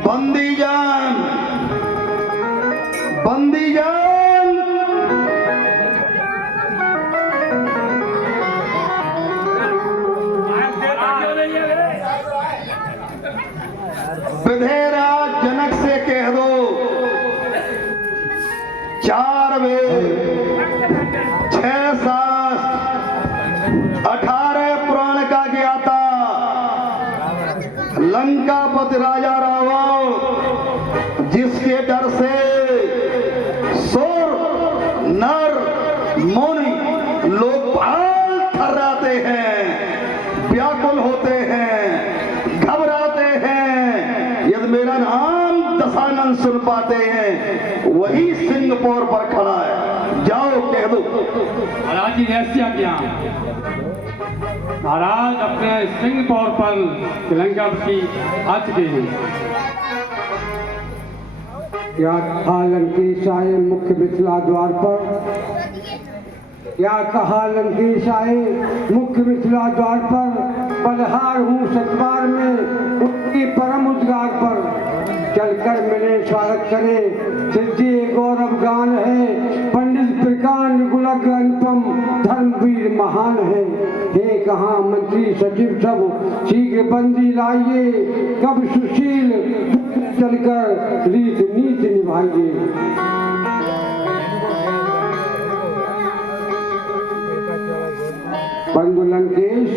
बंदीजान, बंदीजान, विधेयराज जनक से कह दो 4 वेद 6 शास्त्र 18 पुराण का ज्ञाता लंकापति राजा रावण, जिसके डर से सुर नर मुनि लोकपाल थर्राते हैं, व्याकुल होते हैं, घबराते हैं। यदि मेरा नाम दशानन सुन पाते हैं, वही सिंहपुर पर खड़ा है। जाओ कह दो। महाराज जी ऐसा क्या? महाराज अपने सिंहपुर पर लंकापति आ चुके हैं। क्या कहा लंकेश आए मुख्य मिथिला द्वार पर? क्या कहा लंकेश आए मुख्य मिथिला द्वार पर? बलहार हूँ सतबार में उनकी परम उद्गार पर। चलकर मिले स्वागत करे, सिद्धि गौरव गान है। पंडित प्रकांड गुणक अनुपम धर्मवीर महान है। हे कहाँ मंत्री सचिव सब शीघ्र बंदी लाइए, कब सुशील चलकर रीत नीति निभाइए। बंधु लंकेश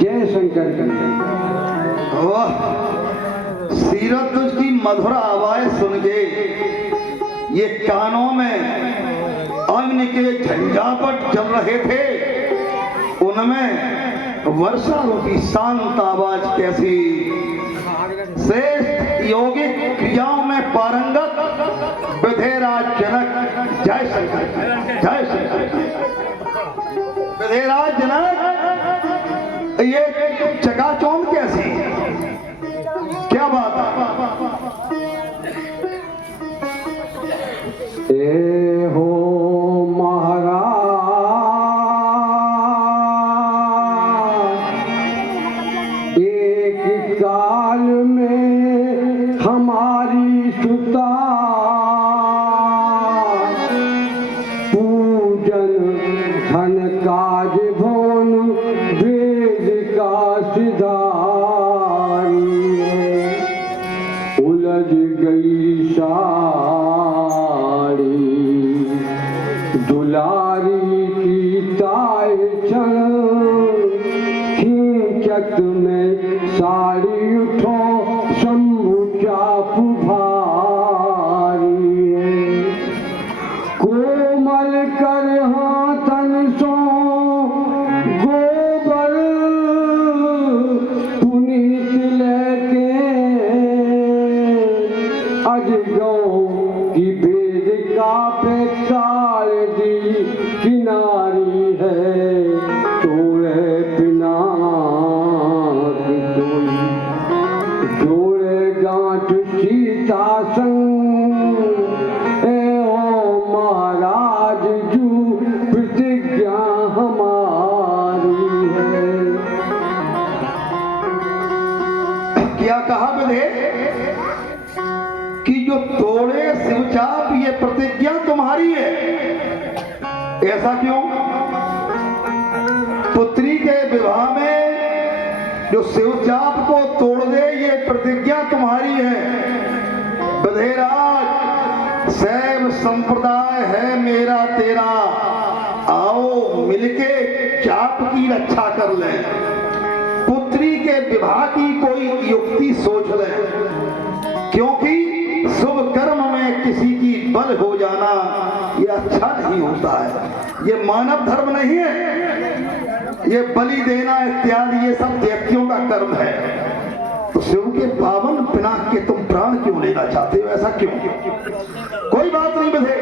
जय शंकर की। सीरत की मधुर आवाज सुन के ये कानों में अग्नि के झंझापट चल रहे थे, उनमें वर्षा रूपी शांत आवाज कैसी। श्रेष्ठ यौगिक क्रियाओं में पारंगत विधेयराज जनक जय शंकर, जय शंकर। विधेयराज जनक ये चकाचौंध कैसी, क्या बात है? ए हो महाराज, एक काल में हमारी सुता पूजन धन काज भवन वेद का सिधारी, उलझ गई साड़ी दुलारी की ताय क्षण, खींचत में साड़ी उठो शंभु चाप भारी। कोमल कर हाथन सो गोबर पुनीत लेके, अज गौ की भेद का पे काल दी किनारी है। तोड़े बिना जोड़े गांठ सीता संग, ए ओ महाराज जू प्रतिज्ञा हमारी है। क्या कहा विधे कि जो तोड़े शिवचाप ये प्रतिज्ञा तुम्हारी है? ऐसा क्यों? पुत्री के विवाह में जो शिवचाप को तोड़ दे ये प्रतिज्ञा तुम्हारी है। विधेयराज शैव संप्रदाय है मेरा तेरा, आओ मिलके चाप की रक्षा कर लें। पुत्री के विवाह की कोई युक्ति सोच लें, क्योंकि शुभ कर्म में किसी की बल हो जाना ये अच्छा नहीं होता है। ये मानव धर्म नहीं है, ये बलि देना इत्यादि ये सब व्यक्तियों का कर्म है। तो शिव के पावन पिनाक के तुम प्राण क्यों लेना चाहते हो? ऐसा क्यों? कोई बात नहीं बधे,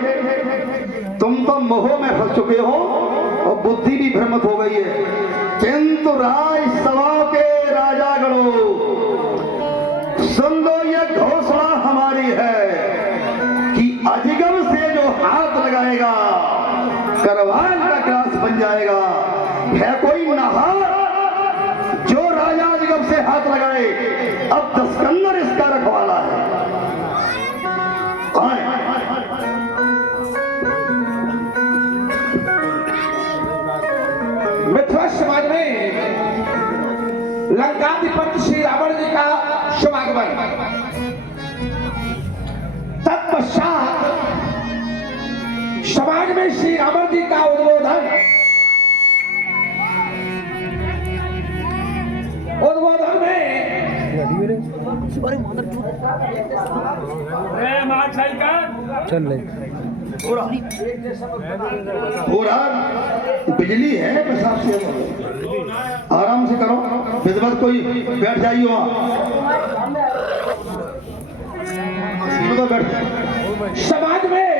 तुम तो मोह में फंस चुके हो और बुद्धि भी भ्रमित हो गई है। किंतु राज सभा के राजा गणों, सुन लो ये घोषणा हमारी है कि अजगर से जो हाथ लगाएगा करवाल का ग्रास बन जाएगा। है कोई नहार जो राजा अजगर से हाथ लगाए? अब दस्कंदर इसका रखवाला है। मिथिला समाज में लंकाधिपति श्री रावण जी का शुभागमन, तत्पश्चात समाज में श्री रावण जी का उद्बोधन में पूरा बिजली है, पेशाब से आराम से करो, विधवत कोई बैठ जाइए वहां तो बैठ। समाज में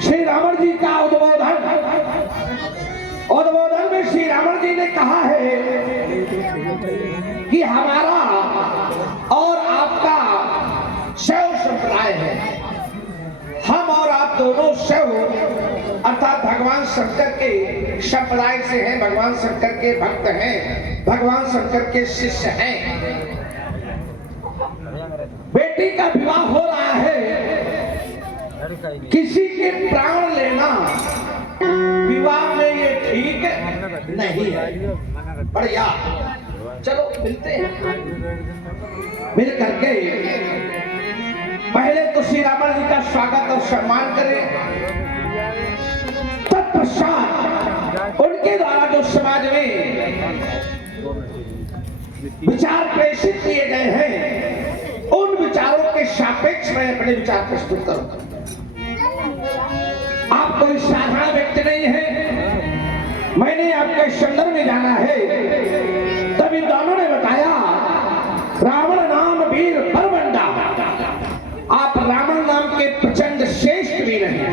श्री रावण जी का उद्बोधन में श्री रावण जी ने कहा है कि हमारा और आपका शैव संप्रदाय है। हम और आप दोनों शैव अर्थात भगवान शंकर के संप्रदाय से हैं, भगवान शंकर के भक्त हैं, भगवान शंकर के शिष्य हैं। बेटी का विवाह हो रहा है, किसी के प्राण लेना विवाह में ये ठीक नहीं है। बढ़िया, चलो मिलते हैं। मिल करके पहले तो श्री रावण जी का स्वागत और सम्मान करें, तत्पश्चात उनके द्वारा जो समाज में विचार प्रेषित किए गए हैं उन विचारों के सापेक्ष में अपने विचार प्रस्तुत करूं। आप कोई साधारण व्यक्ति नहीं है, मैंने आपके संदर्भ में जाना है। तभी दोनों ने बताया रावण नाम वीर परवंडा, आप रावण नाम के प्रचंड श्रेष्ठ वीर हैं।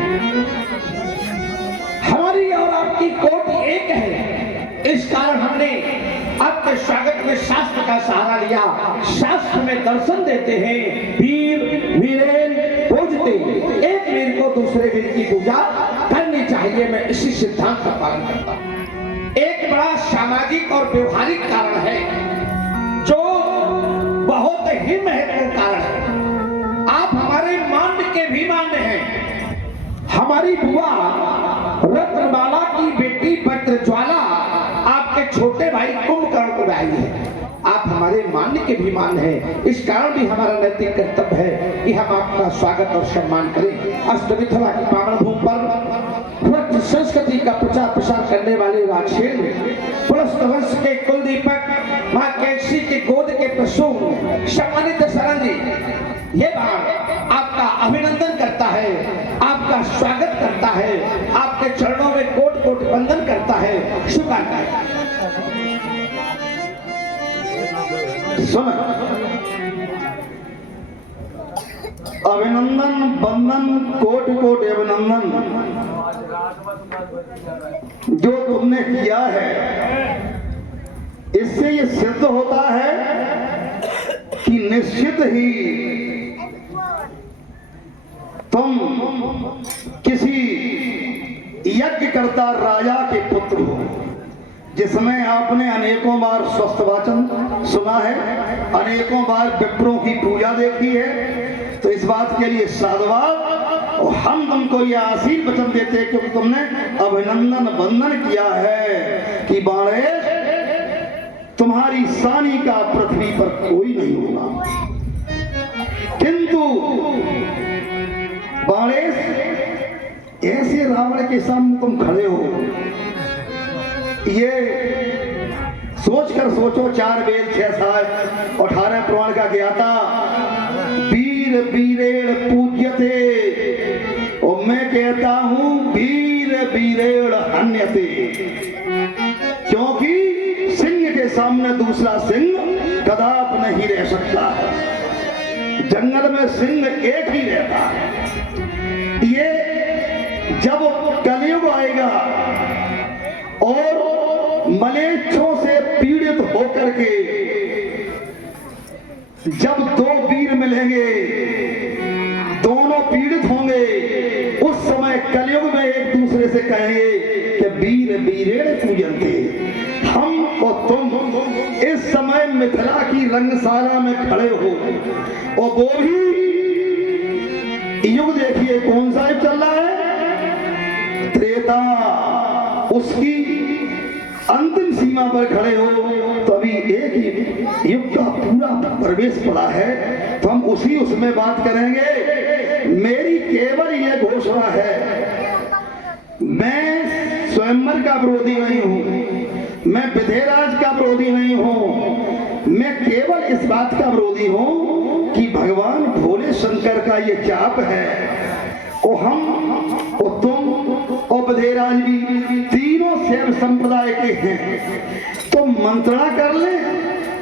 हमारी और आपकी कोट एक है, इस कारण हमने आपके स्वागत में शास्त्र का सहारा लिया। शास्त्र में दर्शन देते हैं, वीर वीरेन पूजते, एक वीर को दूसरे वीर की पूजा करनी चाहिए। मैं इसी सिद्धांत का पालन करता हूं। एक बड़ा सामाजिक और व्यवहारिक कारण है जो बहुत ही महत्वपूर्ण कारण है। आप हमारे मान्य के भी मान्य हैं। हमारी बुआ रत्नबाला की बेटी भद्रज्वाला आपके छोटे भाई कुंभकर्ण को आई है। आप हमारे मान्य के भी मान हैं, इस कारण भी हमारा नैतिक कर्तव्य है कि हम आपका स्वागत और सम्मान करें। अष्ट मिथिला की पावन भूमि पर व्रत संस्कृति का प्रचार प्रसार करने वाले राजशेर पुलस्त वंश के कुलदीपक मां कैसी के गोद के प्रसून सम्मानित शरण जी ये बात आपका अभिनंदन करता है, आपका स्वागत करता है, आपके चरणों में कोट कोट वंदन करता है। शुभकामनाएं। सुन, अभिनंदन वंदन कोट कोट अभिनंदन जो तुमने किया है, इससे ये सिद्ध होता है कि निश्चित ही तुम किसी यज्ञकर्ता राजा के पुत्र हो, जिसमें आपने अनेकों बार स्वस्थ वाचन सुना है, अनेकों बार विप्रों की पूजा देखी है। तो इस बात के लिए साधुवाद, और हम तुमको यह आशीष वचन देते हैं क्योंकि तुमने अभिनंदन वंदन किया है कि बाणेश तुम्हारी सानी का पृथ्वी पर कोई नहीं होगा। किंतु बाणेश ऐसे रावण के सामने तुम खड़े हो, ये सोचकर सोचो, 4 वेद 6 साल 18 पुराण का ज्ञाता, वीर वीरेण पूज्यते, और मैं कहता हूं वीर वीरेण हन्यते, क्योंकि सिंह के सामने दूसरा सिंह कदाप नहीं रह सकता है। जंगल में सिंह एक ही रहता है। ये जब कलयुग आएगा और मलेच्छों से पीड़ित होकर के जब 2 वीर मिलेंगे, दोनों पीड़ित होंगे, उस समय कलयुग में एक दूसरे से कहेंगे कि वीर वीरेण पूजन्ते, हम और तुम इस समय मिथिला की रंगशाला में खड़े हो, और वो भी युग देखिए कौन सा युग चल रहा है, त्रेता, उसकी अंतिम सीमा पर खड़े हो, तो अभी एक ही युग का पूरा प्रवेश पड़ा है, तो हम उसमें बात करेंगे। मेरी केवल यह घोषणा है, मैं स्वयंवर का विरोधी नहीं हूं, मैं विधेयराज का विरोधी नहीं हूं, मैं केवल इस बात का विरोधी हूं कि भगवान भोले शंकर का ये जाप है, और हम और तुम और विधेयराज भी तीनों शैव संप्रदाय के हैं, तो मंत्रणा कर ले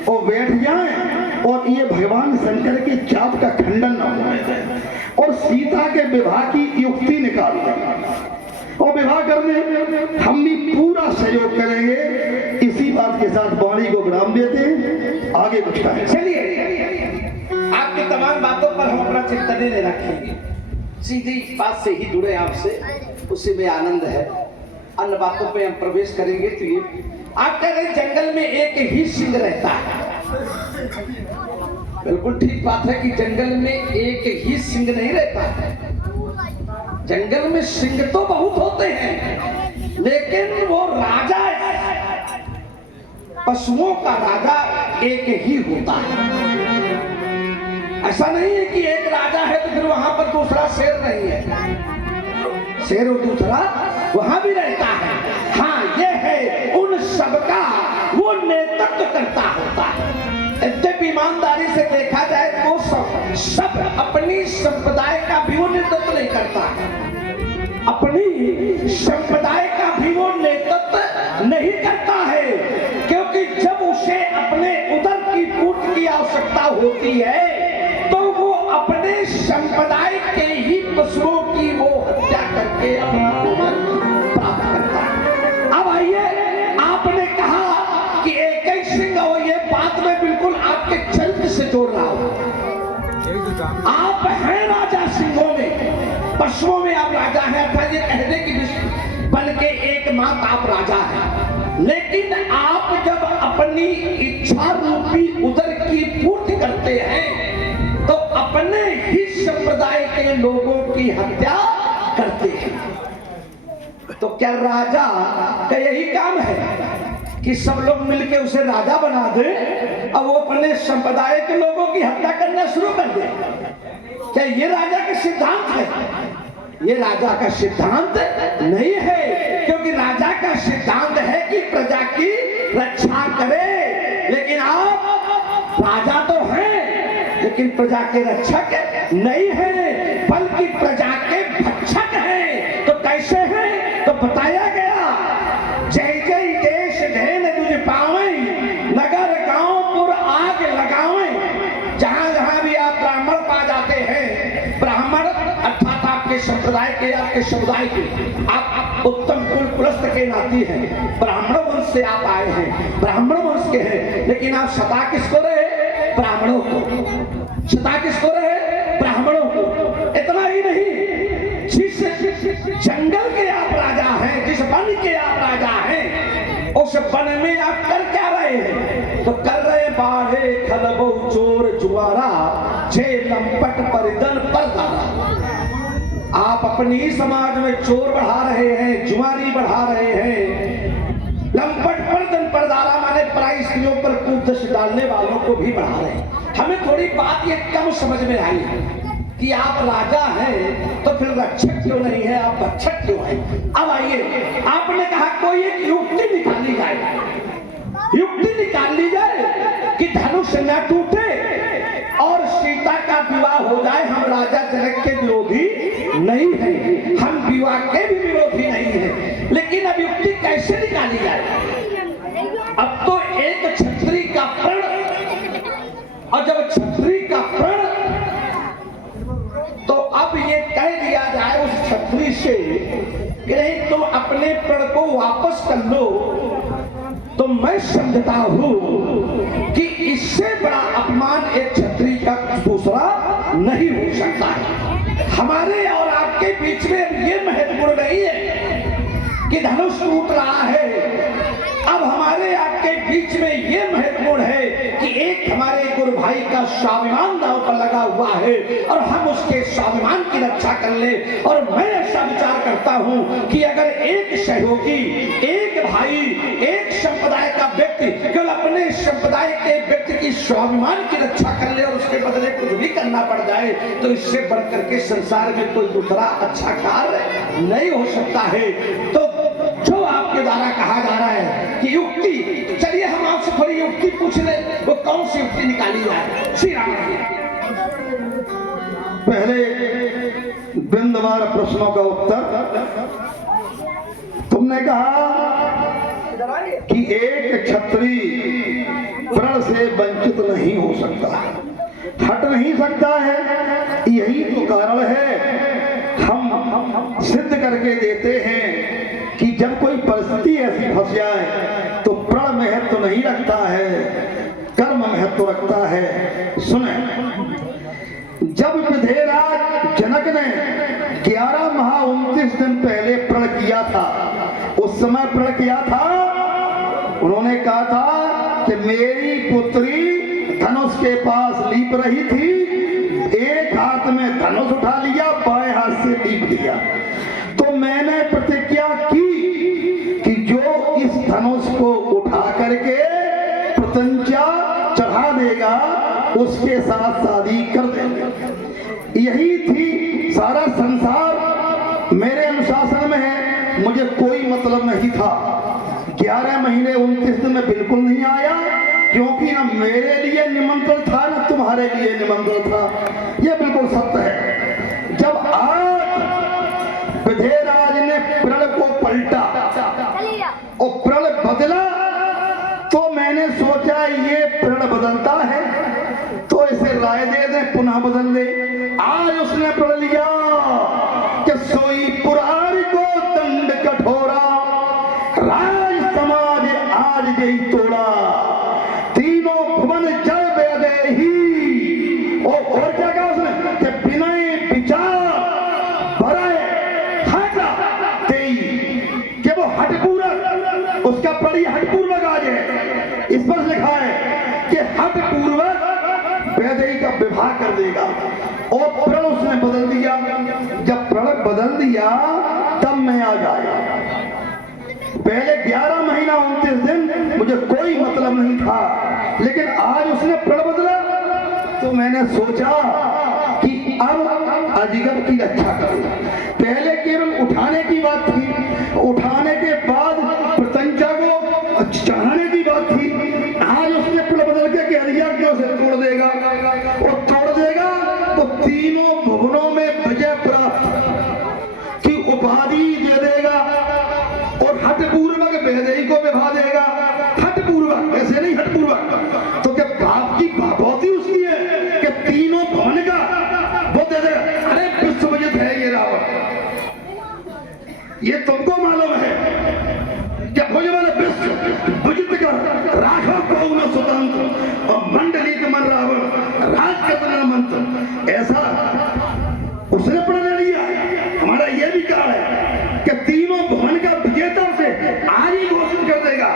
और बैठ जाएं और ये भगवान शंकर के जाप का खंडन न होने दें, और सीता के विवाह की युक्ति निकाल दें, और विवाह करने हम भी पूरा सहयोग करेंगे। इसी बात के साथ वाणी को विराम देते हैं, आगे कुछ कहें। चलिए, आपकी तमाम बातों पर हम अपना चिंतन नहीं रखेंगे, सीधी बात से ही जुड़े आपसे, उसी में आनंद है। अन्य बातों पे हम प्रवेश करेंगे। तो ये आप कह रहे जंगल में एक ही सिंह रहता है, बिल्कुल ठीक बात है कि जंगल में एक ही सिंह नहीं रहता है। जंगल में सिंह तो बहुत होते हैं, लेकिन वो राजा, पशुओं का राजा एक ही होता है। ऐसा नहीं है कि एक राजा है तो फिर वहां पर दूसरा शेर नहीं है, शेर और दूसरा वहां भी रहता है। हाँ, ये है उन सबका वो नेतृत्व करता होता है। यद्यपि ईमानदारी से देखा जाए तो सब अपनी संप्रदाय का भी वो नेतृत्व नहीं करता, अपनी संप्रदाय का भी वो नेतृत्व नहीं करता है, क्योंकि जब उसे अपने उदर की पूर्ति की आवश्यकता होती है तो वो अपने संप्रदाय के ही पशुओं की वो हत्या करके अपना भोजन प्राप्त करता है। अब आइए, आपने कहा कि एक ही सिंह, और ये बात में बिल्कुल आपके चरित्र से जोड़ रहा हूं। आप हैं राजा सिंहों में, पशुओं में आप राजा हैं, अर्थात ये कहने की बन के एकमात्र आप राजा हैं। लेकिन आप जब अपनी इच्छा रूपी उदर की पूर्ति करते हैं तो अपने ही संप्रदाय के लोगों की हत्या करते हैं। तो क्या राजा का यही काम है कि सब लोग मिलके उसे राजा बना दे और वो अपने संप्रदाय के लोगों की हत्या करना शुरू कर दे? क्या ये राजा का सिद्धांत है? ये राजा का सिद्धांत नहीं है, क्योंकि राजा का सिद्धांत है कि प्रजा की रक्षा करे। लेकिन आप राजा तो हैं, लेकिन प्रजा के रक्षक नहीं हैं, बल्कि प्रजा के भक्षक हैं। तो कैसे हैं? तो बताया गया, जय जय देश धैन तुझ पावे, नगर गांव पुर आग लगावे। जहां जहां भी आप ब्राह्मण पा जाते हैं, ब्राह्मण अर्थात आपके संप्रदाय के, आपके समुदाय के, आप उत्तम कुल कुलस्थ के नाती हैं, ब्राह्मण वंश से आप आए हैं, ब्राह्मण वंश के हैं, लेकिन आप सता किसको रहे? ब्राह्मणों को। सता किसको रहे? ब्राह्मणों को। इतना ही नहीं, जिस जंगल के आप राजा हैं, जिस वन के आप राजा हैं, उस वन में आप कर क्या रहे हैं? तो कर रहे बाढ़े खलबो चोर जुआरा, छे लंपट परिदन परदारा। आप अपनी ही समाज में चोर बढ़ा रहे हैं, जुआरी बढ़ा रहे हैं, लंपट परिदन परदारा माने पराई स्त्रियों पर कुदस डालने वालों को भी बढ़ा रहे हैं। हमें थोड़ी बात ये कम समझ में आई कि आप राजा हैं तो फिर रक्षक क्यों नहीं है, आप भक्षक क्यों हैं? अब आइए, आपने कहा कोई एक युक्ति निकाली जाए। युक्ति निकाल ली जाए कि धनुष न टूटे और सीता का विवाह हो जाए। हम राजा जनक के विरोधी नहीं हैं, हम विवाह के भी विरोधी नहीं हैं, लेकिन अब युक्ति कैसे निकाली जाए? अब तो एक क्षत्रिय का प्रण, और जब क्षत्रिय का प्रण, तो अब ये कह दिया जाए उस क्षत्रिय से कि नहीं, तुम अपने प्रण को वापस कर लो, तो मैं समझता हूं कि इससे बड़ा अपमान एक क्षत्रिय का दूसरा नहीं हो सकता है। हमारे और आपके बीच में अब ये महत्वपूर्ण नहीं है कि धनुष टूट रहा है, अब हमारे आपके बीच में ये महत्वपूर्ण है कि एक हमारे गुरु भाई का स्वाभिमान दांव पर लगा हुआ है और हम उसके स्वाभिमान की रक्षा कर ले। और मैं ऐसा विचार करता हूं कि अगर एक सहयोगी, एक भाई, एक संप्रदाय का व्यक्ति केवल अपने संप्रदाय के व्यक्ति की स्वाभिमान की रक्षा कर ले और उसके बदले कुछ भी करना पड़ जाए, तो इससे बढ़कर के संसार में कोई दूसरा अच्छा कार्य नहीं हो सकता है। तो जो आपके द्वारा कहा जा रहा है कि युक्ति, चलिए हम आपसे थोड़ी युक्ति पूछ ले, वो कौन सी युक्ति निकाली जाए? श्री राम। पहले बिंदवार प्रश्नों का उत्तर। तुमने कहा कि एक क्षत्रिय प्रण से वंचित नहीं हो सकता, हट नहीं सकता है। यही तो कारण है हम सिद्ध करके देते हैं कि जब कोई परिस्थिति ऐसी फंस जाए तो प्रण महत्व नहीं रखता है, कर्म महत्व रखता है। सुने, जब विधेयराज जनक ने 11 माह 29 दिन पहले प्रण किया था, उस समय प्रण किया था, उन्होंने कहा था कि मेरी पुत्री धनुष के पास लीप रही थी, एक हाथ में धनुष उठा लिया, बाएं हाथ से लीप दिया। तो मैंने प्रतिज्ञा की कि जो इस धनुष को उठा करके प्रत्यंचा चढ़ा देगा उसके साथ शादी कर देंगे। यही थी, सारा संसार मेरे अनुशासन में है, मुझे कोई मतलब नहीं था। 11 महीने 29 दिन में बिल्कुल नहीं आया, क्योंकि ना मेरे लिए निमंत्रण था ना तुम्हारे लिए निमंत्रण था। यह बिल्कुल सत्य है। जब आज विधेयराज ने प्रण को पलटा और प्रण बदला, तो मैंने सोचा ये प्रण बदलता है तो इसे राय दे दे, पुनः बदल दे। आज उसने प्रण लिया कि सोई पुरारी को दंड कठोरा, राज समाज आज यही तोड़ा, तीनों भुवन जय वैदेही। और क्या कहा उसने कि विनय विचार भराए हटा तेई, कि वो हठपूर्वक, उसका पढ़ी हठपूर्वक आज है। इस पर लिखा है कि हठपूर्वक वैदेही का विवाह कर देगा। और प्रण उसने बदल दिया। जब प्रण बदल दिया तब मैं आ जाएगा। पहले 11 महीना 29 दिन मुझे कोई मतलब नहीं था, लेकिन आज उसने प्रण बदला तो मैंने सोचा कि अब अजगर की रक्षा करूं। पहले केवल उठाने की बात थी, उठाने के बाद प्रत्यंचा को चढ़ाने की बात थी। आज उसने प्रण बदल के कह दिया कि उसे तोड़ देगा, और तोड़ देगा तो तीनों भुवनों में विजय प्राप्त की उपाधि दे देगा और हठपूर्वक वैदेही को विवाह देगा। हठपूर्वक, ऐसे नहीं हठपूर्वक। तो क्या बाप की बापौती उसकी है कि तीनों भवन का वो दे देगा? अरे विश्वविजित है ये रावण, ये तुमको मालूम है क्या? भोज वाले विश्व विजित कर राघव को न स्वतंत्र और मंडली के मन रावण राज कतना मंत्र। ऐसा उसने प्रण लिया। हमारा यह भी कहा है कि तीनों भवन का विजेता उसे आज ही घोषित कर देगा।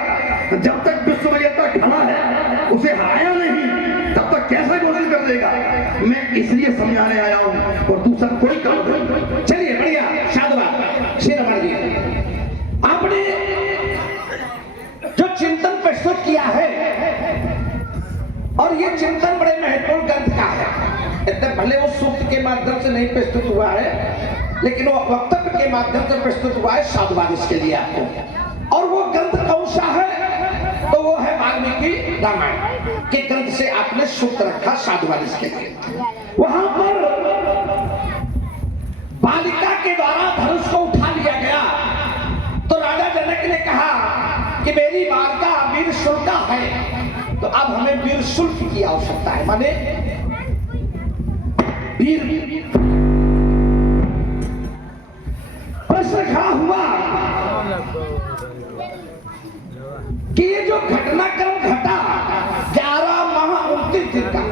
जब तक विश्व विजेता खड़ा है, उसे हराया नहीं, तब तक कैसे घोषित कर देगा? मैं इसलिए समझाने आया हूं और दूसरा कोई काम नहीं। चलिए, बढ़िया, साधुवाद। श्री रमण जी, आपने जो चिंतन प्रस्तुत किया है, और ये चिंतन बड़े महत्वपूर्ण ग्रंथ का है। इतने भले वो सूक्त के माध्यम से नहीं प्रस्तुत हुआ है, लेकिन वो वक्तव्य के माध्यम से प्रस्तुत हुआ है। साधुवाद इसके लिए आपको। और वो ग्रंथ कौन सा है? तो वो है वाल्मीकि रामायण के ग्रंथ से आपने सूत्र रखा साधुवालिस के लिए। वहां पर बालिका के द्वारा धनुष को उठा लिया गया तो राजा जनक ने कहा कि मेरी बालिका वीर शुल्का है, तो अब हमें वीर शुल्क की आवश्यकता है, माने वीर। प्रश्न खड़ा हुआ कि ये जो घटनाक्रम घटा 11 माह 29 दिन का,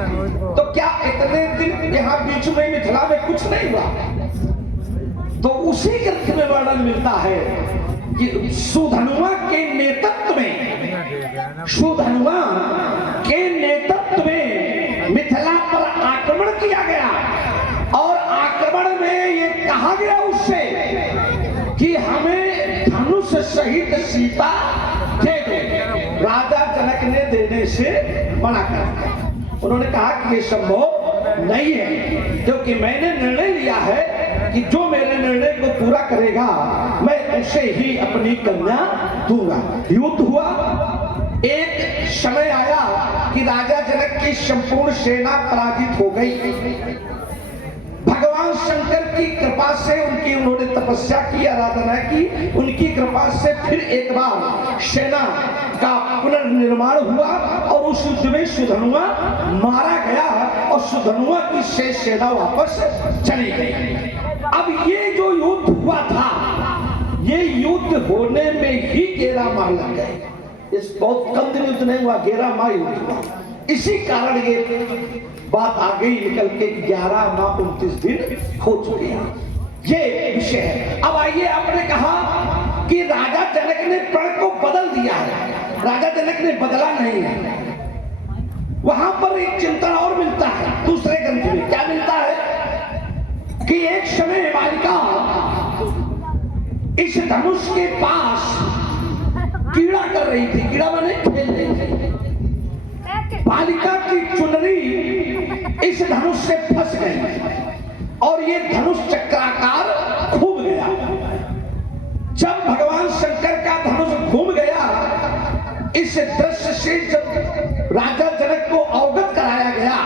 तो क्या इतने दिन यहाँ बीच में मिथिला में कुछ नहीं हुआ? तो उसी ग्रंथ में वर्णन मिलता है कि सुधनुआ के नेतृत्व में मिथिला पर आक्रमण किया गया और आक्रमण में ये कहा गया उससे कि हमें धनुष सहित सीता दे दो। राजा जनक ने देने से मना कर दिया। उन्होंने कहा कि ये संभव नहीं है, क्योंकि मैंने निर्णय लिया है कि जो मेरे निर्णय को पूरा करेगा मैं उसे ही अपनी कन्या दूंगा। युद्ध हुआ। एक समय आया कि राजा जनक की संपूर्ण सेना पराजित हो गई। भगवान शंकर की कृपा से उन्होंने तपस्या की, आराधना की, उनकी कृपा से फिर एक बार सेना का पुनर्निर्माण हुआ और उस युद्ध में सुधनुआ मारा गया और सुधनुआ की शेष सेना वापस चली गई। अब ये जो युद्ध हुआ था, ये युद्ध होने में ही 11 माह लग गए। इस बहुत कम दिन युद्ध नहीं हुआ, 11 माह युद्ध हुआ। इसी कारण ये बात आ गई निकल के 11 माह 29 दिन हो चुके हैं। ये विषय है। अब आइए, आपने कहा कि राजा जनक ने प्रण को बदल दिया है। राजा जनक ने बदला नहीं है। वहां पर एक चिंतन और मिलता है दूसरे ग्रंथ में। क्या मिलता है कि एक समय बालिका इस धनुष के पास कीड़ा कर रही थी। कीड़ा माने खेल रही थी। बालिका की चुनरी इस धनुष से फंस गई और ये धनुष चक्राकार घूम गया। जब भगवान शंकर का धनुष घूम गया, इस दृश्य से जब राजा जनक को अवगत कराया गया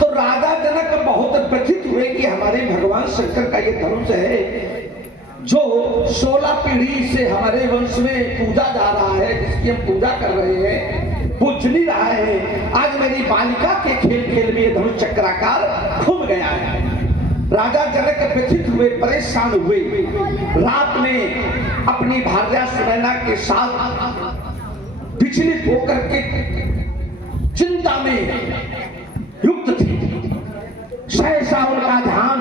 तो राजा जनक बहुत व्यथित हुए कि हमारे भगवान शंकर का ये धनुष है जो 16 पीढ़ी से हमारे वंश में पूजा जा रहा है, जिसकी हम पूजा कर रहे हैं, पूज नहीं रहा है। आज मेरी बालिका के खेल खेल में ये धनुष चक्राकार घूम गया है। राजा जनक व्यथित हुए, परेशान हुए। रात में अपनी भार्या सुनैना के साथ विचलित होकर के चिंता में युक्त थी। सहसा उनका ध्यान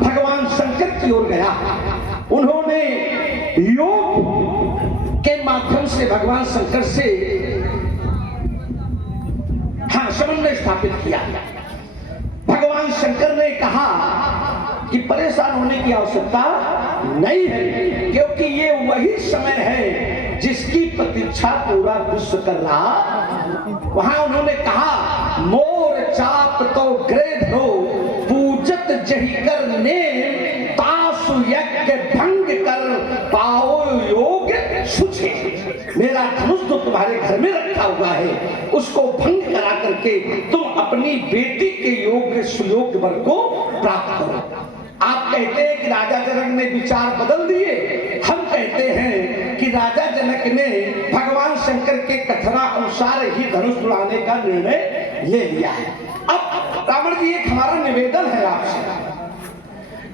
भगवान शंकर की ओर गया। उन्होंने योग के माध्यम से भगवान शंकर से समन्वय स्थापित किया। भगवान शंकर ने कहा कि परेशान होने की आवश्यकता नहीं है, क्योंकि ये वही समय है जिसकी प्रतीक्षा पूरा विश्व कर रहा। वहां उन्होंने कहा, मोर चाप तो ग्रेध हो पूजत जही कर ने तासु यज्ञ भंग कर पाओ योग सुझे। मेरा धनुष तो तुम्हारे घर में रखा हुआ है, उसको भंग करा करके तुम अपनी बेटी के योग सुयोग वर को प्राप्त करो। आप कहते हैं कि राजा जनक ने विचार बदल दिए, हम कहते हैं कि राजा जनक ने भगवान शंकर के कथना अनुसार ही धनुष उड़ाने का निर्णय ले लिया है। अब रावण जी, एक हमारा निवेदन है आपसे।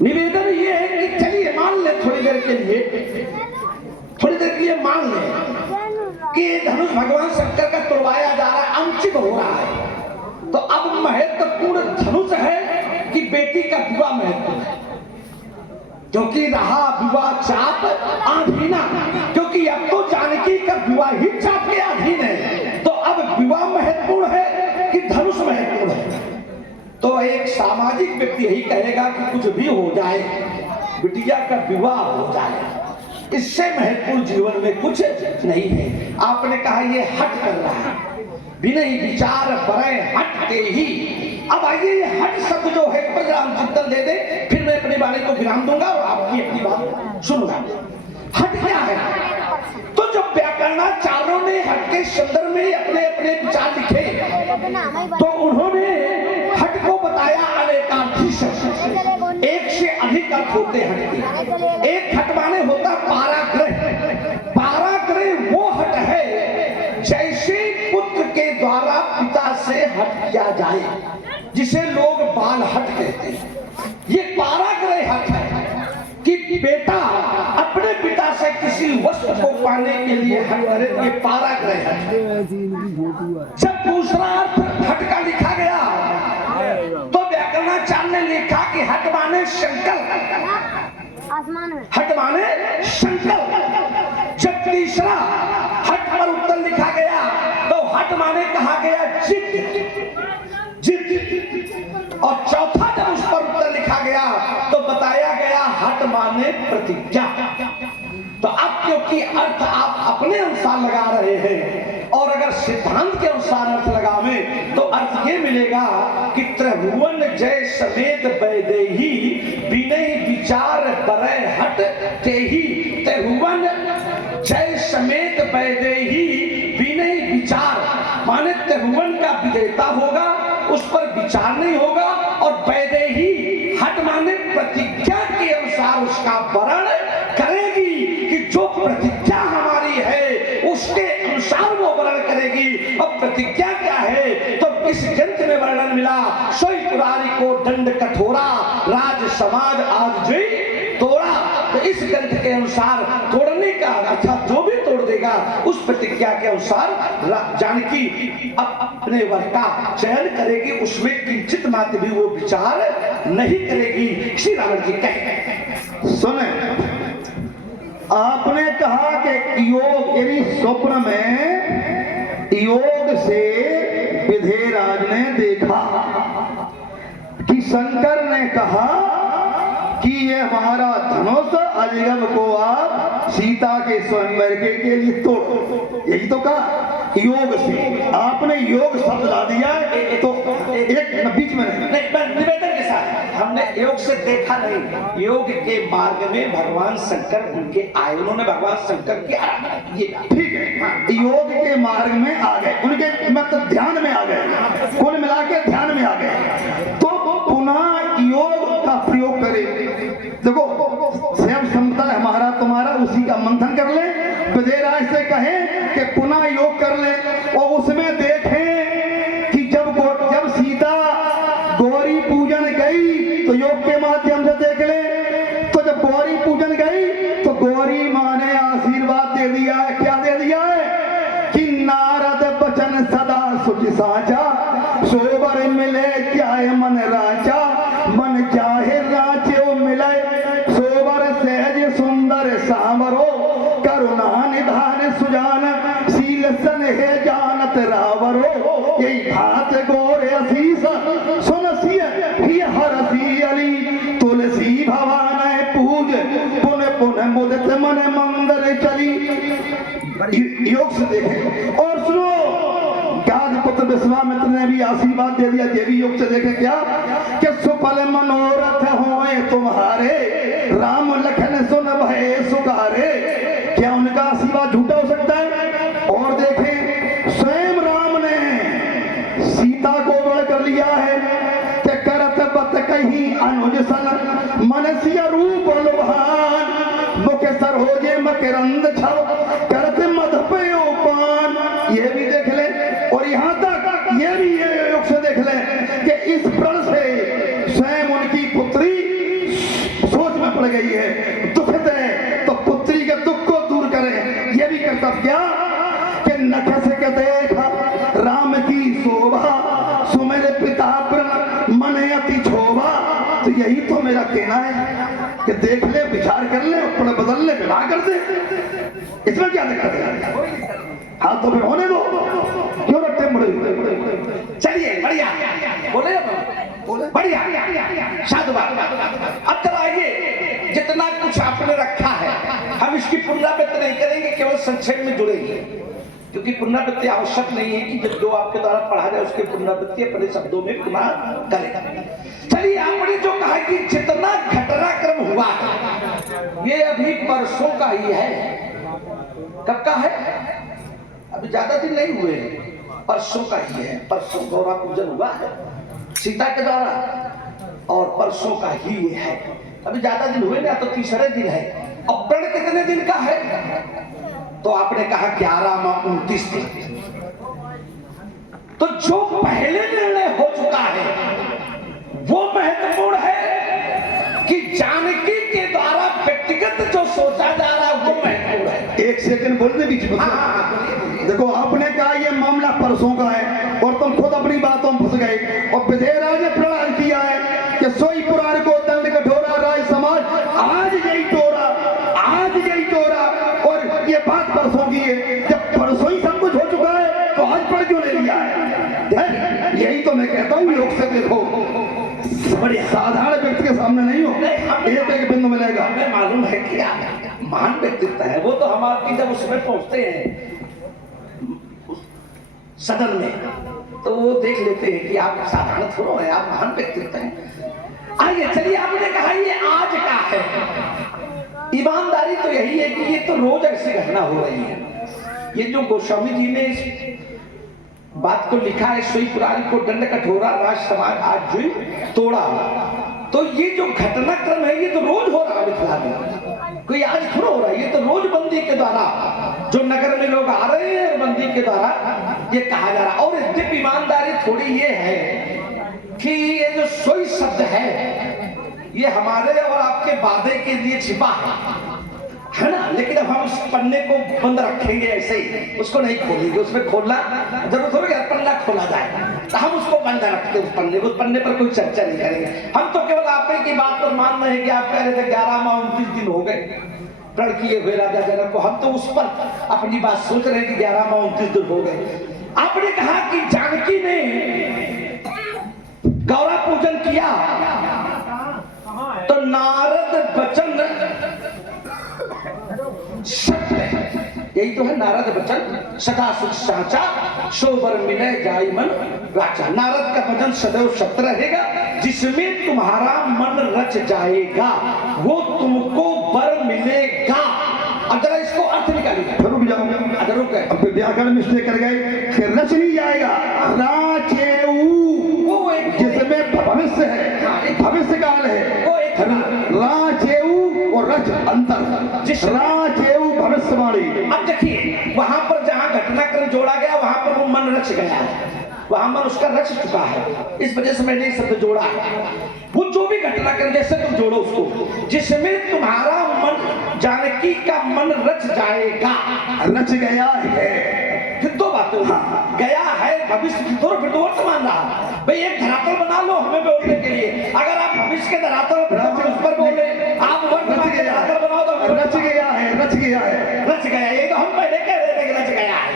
निवेदन ये है कि चलिए मान ले थोड़ी देर के लिए मान ले कि धनुष भगवान शंकर का तोड़वाया जा रहा है, अंकित हो रहा है, तो अब महत्वपूर्ण धनुष है कि बेटी का विवाह महत्वपूर्ण है। क्योंकि रहा विवाह चाप आधीना, क्योंकि अब तो जानकी का विवाह ही चाप के अधीन है, तो अब विवाह महत्वपूर्ण है कि धनुष महत्वपूर्ण है। तो एक सामाजिक व्यक्ति यही कहेगा कि कुछ भी हो जाए, बिटिया का विवाह हो जाए, इससे महत्वपूर्ण जीवन में कुछ नहीं है। आपने कहा ये हट कर रहा है, बिना विचार बड़े हट के ही। अब आइए, ये हट शब्द जो है पर राम चिंतन दे दे, फिर मैं अपनी वाणी को विराम दूंगा और आपकी अपनी बात सुनूंगा। हट क्या है? तो जब व्याकरणाचार्यों ने हट के संदर्भ में अपने अपने विचार लिखे तो उन्होंने हट को बताया अनेकार्थी शब्द, एक से अधिक अर्थ होते हट के। एक हट माने होता पाराग्रह। पाराग्रह वो हट है जैसे पुत्र के द्वारा पिता से हट किया जाए, जिसे लोग बाल हट कहते हैं। ये पाराग्रह हट है कि बेटा अपने पिता से किसी वस्तु को पाने के लिए हट करे, तो ये पाराग्रह है। जब दूसरा अर्थ हट का लिखा गया तो व्याकरणाचार्य ने लिखा कि हट माने संकल्प, आसमान में हट माने संकल्प। जब तीसरा हट पर उत्तर लिखा गया तो हट माने कहा गया जिद, जिद। और चौथा जब उस पर उत्तर लिखा गया तो बताया गया हट माने प्रतिज्ञा। तो अब क्योंकि अर्थ आप अपने अनुसार लगा रहे हैं और अगर सिद्धांत के अनुसार अर्थ लगावें तो अर्थ ये मिलेगा कि त्रिभुवन जय समेत वैदेही विनय विचार बरय हट तेही। त्रिभुवन जय समेत वैदेही विनय विचार माने त्रिभुवन का विजेता होगा, उस पर विचार नहीं होगा। और वैदेही हट माने प्रतिज्ञा के अनुसार उसका वर्ण करेगी कि जो प्रतिज्ञा हमारी है उसके अनुसार वो वर्ण करेगी। अब प्रतिज्ञा क्या है तो इस ग्रंथ में वर्णन मिला, सोई पुरारी को दंड कठोरा राज समाज आज जी तोड़ा। तो इस ग्रंथ के अनुसार तोड़ने का अर्थात जो भी तोड़ देगा उस प्रतिज्ञा के अनुसार जानकी अपने वर का चयन करेगी, उसमें किंचित मात्र भी वो विचार नहीं करेगी। श्री रावण जी कहे सुने, आपने कहा कि योग यानी स्वप्न में योग से विधेयराज ने देखा कि शंकर ने कहा कि ये हमारा धनुष अजगम को आप सीता के स्वयंवर के लिए तोड़ो। यही तो कहा योग से। आपने योग शब्द ला दिया तो एक बीच में नहीं, निवेदन के साथ हमने योग से देखा नहीं, योग के मार्ग में भगवान शंकर उनके आए, उन्होंने भगवान शंकर की आराधना की। ठीक है, हाँ, योग के मार्ग में आ गए, उनके मतलब ध्यान में आ गए, कुल मिला के ध्यान में आ गए तो पुनः योग का प्रयोग करें। देखो स्वयं क्षमता है हमारा तुम्हारा, उसी का मंथन कर ले। विधेयराज से कहें कि पुनः योग कर ले और उसमें देखें कि जब सीता गौरी पूजन गई तो योग के माध्यम से देख ले। तो जब गौरी पूजन गई तो गौरी माँ ने आशीर्वाद दे दिया है। क्या दे दिया है कि नारद बचन सदा सुच साचा, सोबर मिले क्या है मन राजा, मन चाहे राचे मिले सोबर सहज सुंदर सांवरो, करुणा निधान सुजान शील सन है जानत रावरो। यही भात गोरे असीस सुनसिय ही हरसी अली, तुलसी भवान पूज पुन पुन मुदित मन मंदिर चली। योग से देखें और सुनो, पुत्र विश्वामित्र ने भी आशीर्वाद दे दिया। देवी योग से देखें क्या कि सुफल मनोरथ होए तुम्हारे, राम लखन सुन भय सुखारे। क्या उनका आशीर्वाद झूठा हो सकता है? और देखें स्वयं राम ने सीता को वर्ण कर लिया है कि करत बत कहीं अनुज सन, मनसिया रूप लुभान, मुख सरोजे मकरंद छव, करत मध पयो पान। ये भी देख ले और यहाँ तक ये भी ये योग से देख ले कि इस प्रण से स्वयं उनकी पुत्री सोच में पड़ गई है, दुखित है, तो पुत्री के दुख को दूर करें। ये भी कर्तव्य क्या कि नखस के देखा राम की शोभा, सुमेर पिता प्रण मन अति क्षोभा। तो यही तो मेरा कहना है कि देख ले, विचार कर ले, अपने बदल ले, विवाह कर दे। इसमें क्या दिक्कत है? हाँ तो फिर होने दो, क्यों रखते मुड़े? चलिए बढ़िया बोले बढ़िया साधुवाद। अब चलो आइए, जितना कुछ आपने रखा है हम इसकी पुनरावृत्ति नहीं करेंगे, केवल संक्षेप में जुड़ेंगे, क्योंकि पुनरावृत्ति आवश्यक नहीं है कि जब जो आपके द्वारा पढ़ा जाए उसकी पुनरावृत्ति अपने शब्दों में पुनः करें। चलिए आपने जो कहा कि जितना घटनाक्रम हुआ है ये अभी परसों का ही है, कब का है? अभी ज्यादा दिन नहीं हुए, परसों का ही है। परसों गौरा पूजन हुआ है सीता के द्वारा और परसों का ही ये है। अभी ज्यादा दिन हुए ना, तो तीसरे दिन है। अब प्रण कितने दिन का है? तो आपने कहा 11 माह 29 दिन। तो जो पहले निर्णय हो चुका है वो महत्वपूर्ण है कि जानकी के द्वारा व्यक्तिगत जो सोचा जा रहा है वो महत्वपूर्ण है। एक सेकंड बोलने बीच में। देखो आपने कहा ये मामला परसों का है और तुम खुद अपनी बातों में फंस गए और विधेयराज ने प्रणाम किया है कि सोई पुराण को दंड कठोरा राय समाज आज यही तोड़ा और ये बात परसों की है। जब परसों ही सब कुछ हो चुका है तो आज पर क्यों ले लिया है? यही तो मैं कहता हूँ योग से देखो, बड़े साधारण व्यक्ति के सामने नहीं हो, एक बिंदु मिलेगा। हमें मालूम है कि आप महान व्यक्तित्व है, वो तो हम आपकी जब उसमें पहुंचते हैं सदन में तो वो देख लेते हैं कि आप साधारण थोड़ा है, आप महान व्यक्तित्व हैं। आइए चलिए, आपने कहा ये आज का है। ईमानदारी तो यही है कि ये तो रोज ऐसी घटना हो रही है। ये जो गोस्वामी जी ने इस बात को लिखा है, सोई पुराण को दंड कठोरा राज समाज आज जो तोड़ा, तो ये जो घटनाक्रम है ये तो रोज हो रहा है मिथिला में, कोई आज थोड़ा हो रहा है। ये तो रोज बंदी के द्वारा जो नगर में लोग आ रहे हैं, बंदी के द्वारा ये कहा जा रहा है। और यद्यप ईमानदारी थोड़ी ये है कि ये जो सोई शब्द है ये हमारे और आपके वादे के लिए छिपा है ना, लेकिन अब हम उस पन्ने को बंद रखेंगे ऐसे ही, उसको नहीं खोलेंगे। उसमें खोलना जरूरत होगी, पन्ना खोला जाए तो हम उसको बंद रखते, उस पन्ने पर कोई चर्चा नहीं करेंगे। हम तो केवल आपने की बात पर मान रहे हैं कि आप कह रहे थे 11 माह 29 दिन हो गए प्रण किए हुए राजा जनक को, हम तो उस पर अपनी बात सोच रहे हैं कि 11 माह 29 दिन हो गए। आपने कहा कि जानकी ने गौरा पूजन किया तो नारद वचन सत्य, यही तो है नारद वचन सदा सुख साचा शोभर मिले जाई मन राजा। नारद का वचन सदैव सत्य रहेगा, जिसमें तुम्हारा मन रच जाएगा वो तुमको वर मिलेगा। अगर इसको अर्थ निकालिए, रुक जाओ, व्याकरण मिस्टेक कर गए कि रच नहीं जाएगा, वो जिसमें भविष्य है, भविष्य काल है, राचेऊ और रच अंतर, राचेऊ भविष्यवाणी। अब देखिए वहां पर जहां घटनाक्रम जोड़ा गया वहां पर वो मन रच गया है, वहां मन उसका रच चुका है, इस वजह से मैंने शब्द जोड़ा है। वो जो भी घटनाक्रम जैसे तुम जोड़ो उसको, जिसमें तुम्हारा मन जानकी का मन रच जाएगा, रच गया है, फिर दो बातें गया है भविष्य फिर तो वर्तमान रहा। भाई एक धरातल बना लो हमें बोलने के लिए, अगर आप भविष्य के धरातल उस पर बोले, आप वर्तमान के धरातल बनाओ तो रच गया है, रच गया है, रच गया। यही तो हम पहले कह रहे थे कि रच गया है,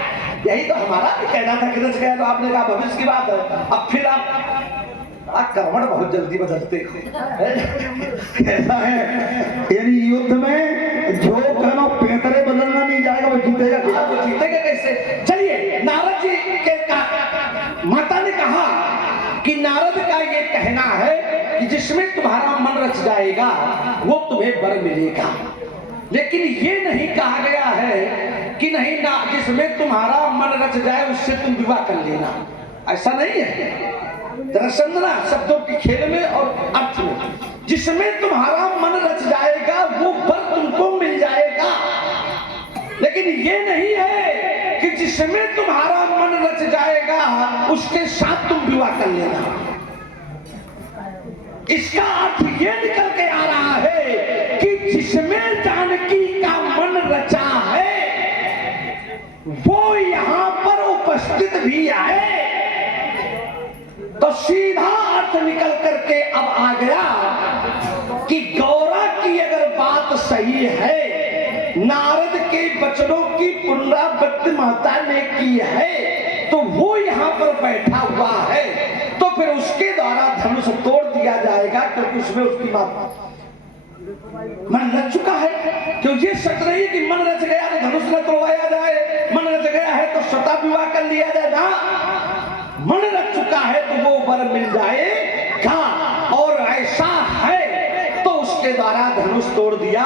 यही तो हमारा भी कहना था कि रच गया, तो आपने कहा भविष्य की बात है। अब फिर आप कर्मण बहुत जल्दी बदलते ऐसा है, यानी युद्ध में जो कहना बेहतरे बदलना नहीं जाएगा, वो जीतेगा। वो जीतेगा कैसे? चलिए, नारद जी के माता ने कहा कि नारद का ये कहना है कि जिसमें तुम्हारा मन रच जाएगा वो तुम्हें वर मिलेगा, लेकिन ये नहीं कहा गया है कि नहीं ना जिसमें तुम्हारा मन रच जाए उससे तुम विवाह कर लेना, ऐसा नहीं है। दरअसल ना शब्दों के खेल में और अर्थ में, जिसमें तुम्हारा मन रच जाएगा वो वर तुमको मिल जाएगा, लेकिन ये नहीं है कि जिसमें तुम्हारा मन रच जाएगा उसके साथ तुम विवाह कर लेना। इसका अर्थ ये निकल के आ रहा है कि जिसमें जानकी का मन रचा है वो यहां पर उपस्थित भी है। तो सीधा अर्थ निकल करके अब आ गया कि गौरा की अगर बात सही है, नारद के वचनों की पुनरावृत्ति माता ने की है, तो वो यहाँ पर बैठा हुआ है, तो फिर उसके द्वारा धनुष तोड़ दिया जाएगा, क्योंकि उसमें उसकी माता मन रच चुका है। क्यों ये शर्त नहीं कि मन रच गया तो धनुष न तोड़वाया जाए, मन रच गया है तो स्वतः विवाह कर लिया जाए ना, मन रच चुका है तो वो वर मिल जाएगा, और ऐसा है तो उसके द्वारा धनुष तोड़ दिया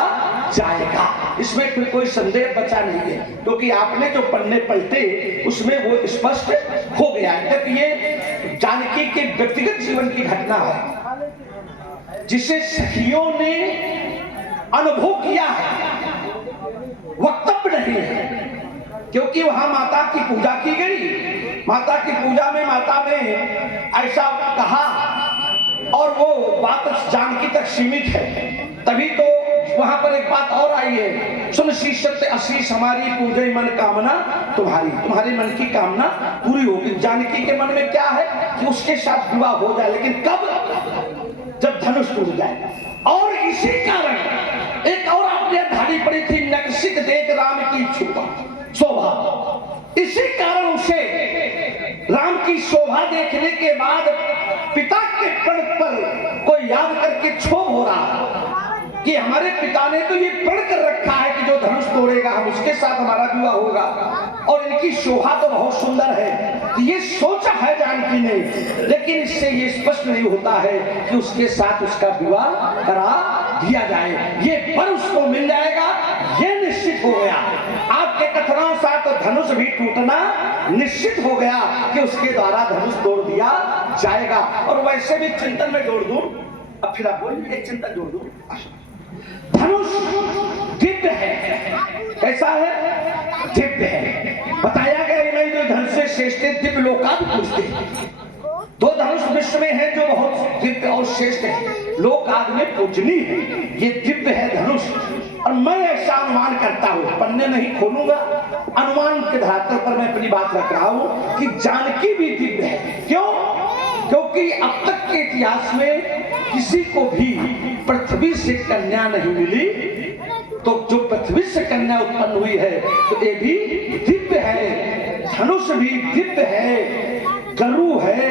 जाएगा। इसमें फिर कोई संदेह बचा नहीं है, क्योंकि आपने जो पन्ने पलटे उसमें वो स्पष्ट हो गया। जब ये जानकी के व्यक्तिगत जीवन की घटना है जिसे सखियों ने अनुभव किया है, वक्तव्य नहीं है, क्योंकि वहां माता की पूजा की गई। माता की पूजा में माता ने ऐसा कहा और वो बात जानकी तक सीमित है। तभी तो वहां पर एक बात और आई है, सुन सत्य आशीष हमारी पूजे मन कामना तुम्हारी, तुम्हारे मन की कामना पूरी होगी। जानकी के मन में क्या है कि उसके साथ विवाह हो जाए, लेकिन कब? जब धनुष टूट जाए। और इसी कारण एक और आपने धाड़ी पड़ी थी, नक्सिक देख राम की शोभा। इसी कारण उसे राम की शोभा देखने के बाद पिता के प्रण पर कोई याद करके क्षोभ हो रहा कि हमारे पिता ने तो ये प्रण कर रखा है कि जो धनुष तोड़ेगा हम उसके साथ हमारा विवाह होगा, और इनकी शोभा तो बहुत सुंदर है। ये सोचा है जानकी ने, लेकिन इससे ये स्पष्ट नहीं होता है कि उसके साथ उसका विवाह करा दिया जाए। ये पर उसको मिल जाएगा, ये निश्चित हो गया। आपके कथनों से तो धनुष भी टूटना निश्चित हो गया कि उसके द्वारा धनुष तोड़ दिया जाएगा। और वैसे भी चिंतन में जोड़ दूं, अब फिर आप बोलिए, एक चिंतन जोड़ दूं। धनुष दिव्य है। कैसा है? दिव्य है। बताया गया नहीं, जो धनुष से श्रेष्ठ दिव्य लोकाद पूछते हैं। दो धनुष विश्व में है जो बहुत दिव्य और श्रेष्ठ है, लोकाद में पूजनीय है। ये दिव्य है धनुष। और मैं ऐसा अनुमान करता हूं, पन्ने नहीं खोलूंगा, अनुमान के धरातल पर मैं अपनी बात रख रहा हूं कि जानकी भी दिव्य है। क्यों? क्योंकि अब तक के इतिहास में किसी को भी पृथ्वी से कन्या नहीं मिली, तो जो पृथ्वी से कन्या उत्पन्न हुई है तो ये भी दिव्य है। धनुष भी दिव्य है, गरु है,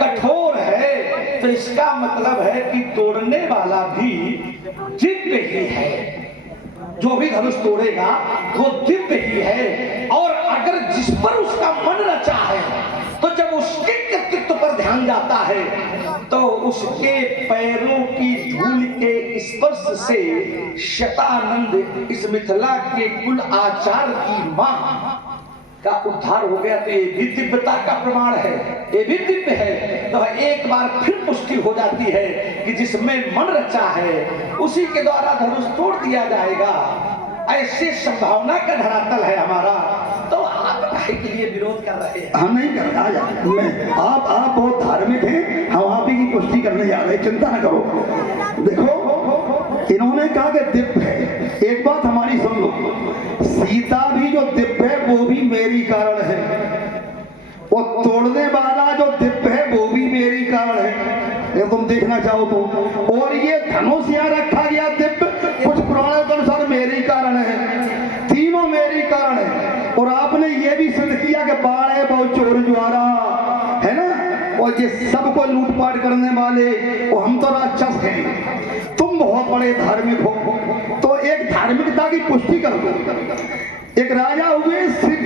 कठोर है, तो इसका मतलब है कि तोड़ने वाला भी दिव्य ही है। जो भी धनुष तोड़ेगा वो दिव्य ही है। और अगर जिस पर उसका मन रचा है, तो जब उसके कर्तृत्व पर ध्यान जाता है तो उसके पैरों की धूल के स्पर्श से शतानंद इस मिथिला के कुल आचार की मां का उद्धार हो गया। तो ये भी दिव्यता का प्रमाण है, ये भी दिव्य है। तो एक बार फिर पुष्टि हो जाती है कि जिसमें मन रचा है उसी के द्वारा धनुष तोड़ दिया जाएगा। ऐसे संभावना का धरातल है हमारा। तो आप काहे के लिए विरोध कर रहे हैं? हम नहीं कर रहा, आप बहुत धार्मिक हैं, हम आप ही की पुष्टि करने जा रहे हैं, चिंता न करो। देखो, इन्होंने कहा कि दिव्य है। एक बात हमारी सुन लो, सीता भी जो दिव्य है वो भी मेरी कारण है, और तोड़ने वाला जो दिव्य है वो भी मेरी कारण है, ये तुम देखना चाहो तो। और ये धनुष यहाँ रखा गया दिव्य, कुछ पुराणों के अनुसार मेरी कारण है, तीनों मेरी कारण है। और आपने ये भी सिद्ध किया कि बाढ़ है बहुत चोर ज्वारा है ना, और ये सबको लूटपाट करने वाले, और हम तो राक्षस हैं। तुम बहुत बड़े धार्मिक हो, तो एक धार्मिकता की पुष्टि कर दो। एक राजा हुए शिव,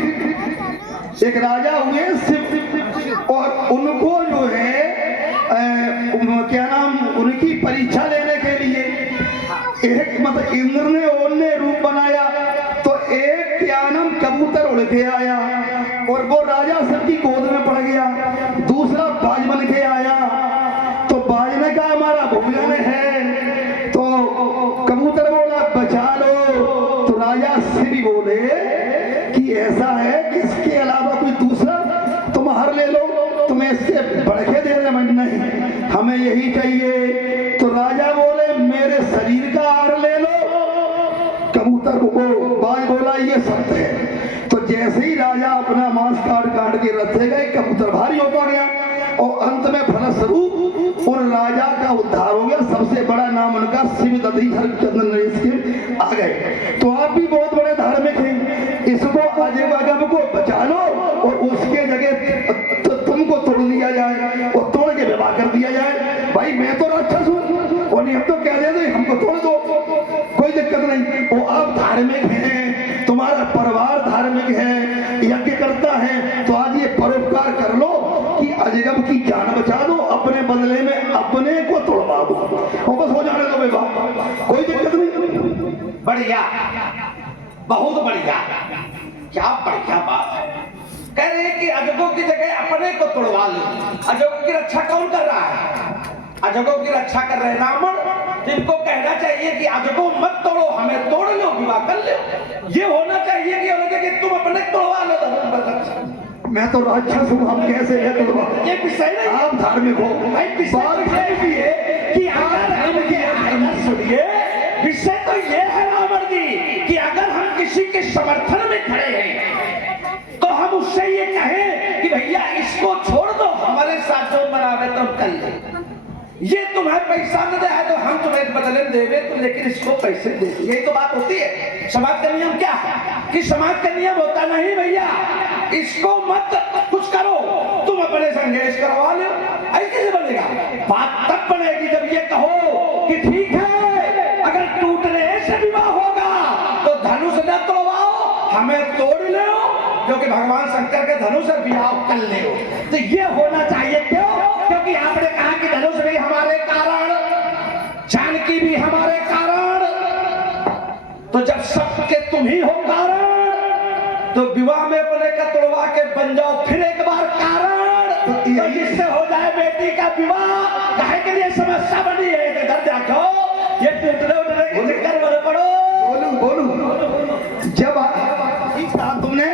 और उनको जो है क्या नाम, उनकी परीक्षा लेने के लिए एक मतलब इंद्र ने ओन्ने रूप बनाया, तो एक क्या नाम कबूतर उड़ के आया और वो राजा शिव की गोद में पड़ गया। दूसरा बाज बन के आया, तो बाज ने कहा हमारा भोजन है, तो कबूतर बोला बचा लो, तो राजा शिव बोले कि ऐसा है कि इसके अलावा कोई दूसरा तुम हर ले लो, तुम्हें इससे बढ़ के देने में नहीं, हमें यही चाहिए। तो राजा बोले मेरे शरीर का हार ले लो, कबूतर को बाज बोला ये सत्य है। तो जैसे ही राजा अपना मांस काट के रखे गए, कबूतर भारी होता गया, और अंत में फलस्वरूप उन राजा का उद्धार हो गया। सबसे बड़ा नाम उनका शिव दधी हरिश्चंद्र नरेश के आ गए। तो आप भी बहुत बड़े धार्मिक हैं, इसको अजय अगम को बचा लो और उसके जगह तुमको तोड़ दिया जाए और तोड़ के विवाह कर दिया जाए। भाई मैं तो राक्षस हूँ और हम तो कह देते हमको तोड़ दो, कोई दिक्कत नहीं। वो आप धार्मिक हैं, तुम्हारा परिवार धार्मिक है, यज्ञ करता है, तो आज ये परोपकार कर लो कि अजगम की जान बचा दो, अपने बदले में अपने को तोड़वा दो, और बस हो जाने दो विवाह, कोई दिक्कत नहीं। बढ़िया, बहुत बढ़िया, क्या बढ़िया बात है। कह रहे हैं कि अजगों की जगह अपने को तोड़वा लो। अजगों की रक्षा कौन कर रहा है? अजगों की रक्षा कर रहे रावण। जिनको कहना चाहिए कि अजगों मत तोड़ो, हमें तोड़ लो, विवाह कर लो। ये होना चाहिए कि तुम अपने तोड़वा लो। मैं तो राक्षस हूँ, हम कैसे है तोड़वा? ये विषय नहीं, आप धार्मिक हो। भाई विषय भी है कि अगर हम सुनिए, विषय तो ये है रावण जी कि अगर हम किसी के समर्थन में खड़े हैं तो हम उससे ये कहें कि भैया इसको छोड़ दो, हमारे साथ जो मनावे तो हम कर ले। ये तुम्हें पैसा न दे तो हम तुम्हें बदले में देवे, तो लेकिन इसको पैसे दे। यही तो बात होती है। समाज का नियम क्या है कि समाज का नियम होता नहीं भैया इसको मत कुछ करो, तुम अपने संघर्ष करवा लो। ऐसे कैसे बनेगा? बात तब बनेगी जब ये कहो कि ठीक है, अगर टूटने से विवाह होगा तो धनुष न तोड़वाओ, हमें तोड़ लो, क्योंकि भगवान शंकर के धनुष से विवाह कर ले। तो ये होना चाहिए। क्यों? क्योंकि आपने कहा कि धनुष भी हमारे कारण, जानकी भी हमारे कारण, तो जब सबके तुम ही हो कारण, तो विवाह में अपने का तोड़वा के बन जाओ फिर एक बार कारण, तो इससे हो जाए बेटी का विवाह। काहे के लिए समस्या बनी है? इधर देखो, ये टूटने उठने के चक्कर में पड़ो। बोलू जब कहा तुमने